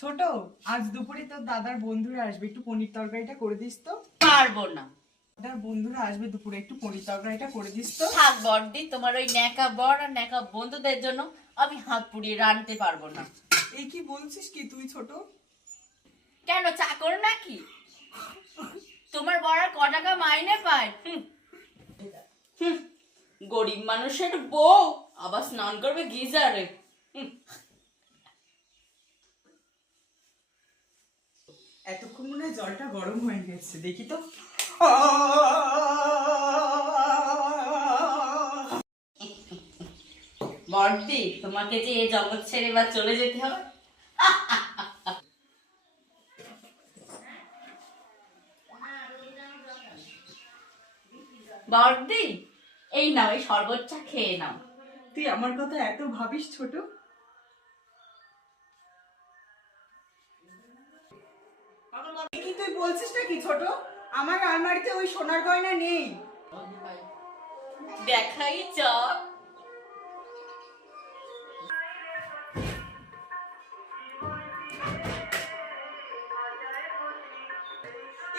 ছোট, আজ দুপুরে তোর দাদার বন্ধুরা আসবে, একটু পনির তরকারিটা করে দিস তো। পারবো না। দাদার বন্ধুরা আসবে দুপুরে, একটু পনির তরকারিটা করে দিস তো। থাক বড়দি, তোমার ওই ন্যাকা বর আর ন্যাকা বন্ধুদের জন্য আমি হাত পুড়িয়ে রাঁধতে পারবো না। এই কি বলছিস কি তুই ছোট? কেন, চাকর নাকি? তোমার বড় আর ক টাকা মাইনে পায়? গরিব মানুষের বউ আবার স্নান করবে গিজারে। এতক্ষণ মনে হয় জলটা গরম হয়ে গেছে, দেখি তো। বড়দি, তোমাকে যে এই জগৎ ছেড়ে বা চলে যেতে হবে। বড়দি, এই নাও, এই শরবতটা খেয়ে নাও। তুই আমার কথা এত ভাবিস ছোট? কি তুই বলছিস নাকি ছোট? আমার আলমারিতে ওই সোনার গয়না নেই। দেখাই যাক।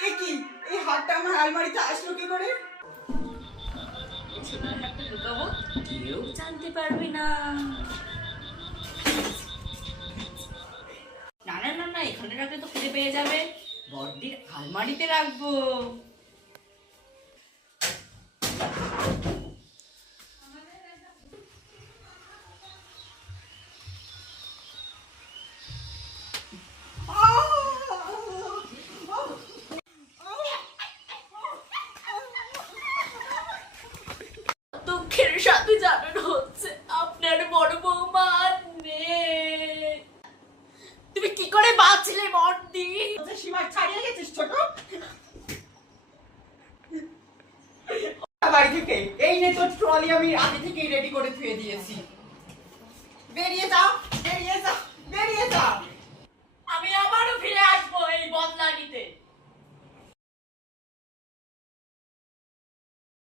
এ কি, এই হারটা আমার আলমারিতে আসলো কি করে? সোনার হারটা লুকাবো, কেউ জানতে পারবে না। না না না না, এখানে রাখলে তো খুঁজে পেয়ে যাবে। বড়দির আলমারিতে রাখবো। দুঃখের সাথে জানানো হচ্ছে আপনার বড় বৌমা নেই। তুমি কি করে বাঁচলে বড়দি? সীমা ছাড়িয়ে গেছিস ছোট। বাড়ি থেকে এই নে তোর ট্রলি, আমি আগে থেকেই রেডি করে ধুয়ে দিয়েছি। বেরিয়ে যাও, বেরিয়ে যাও, বেরিয়ে যাও।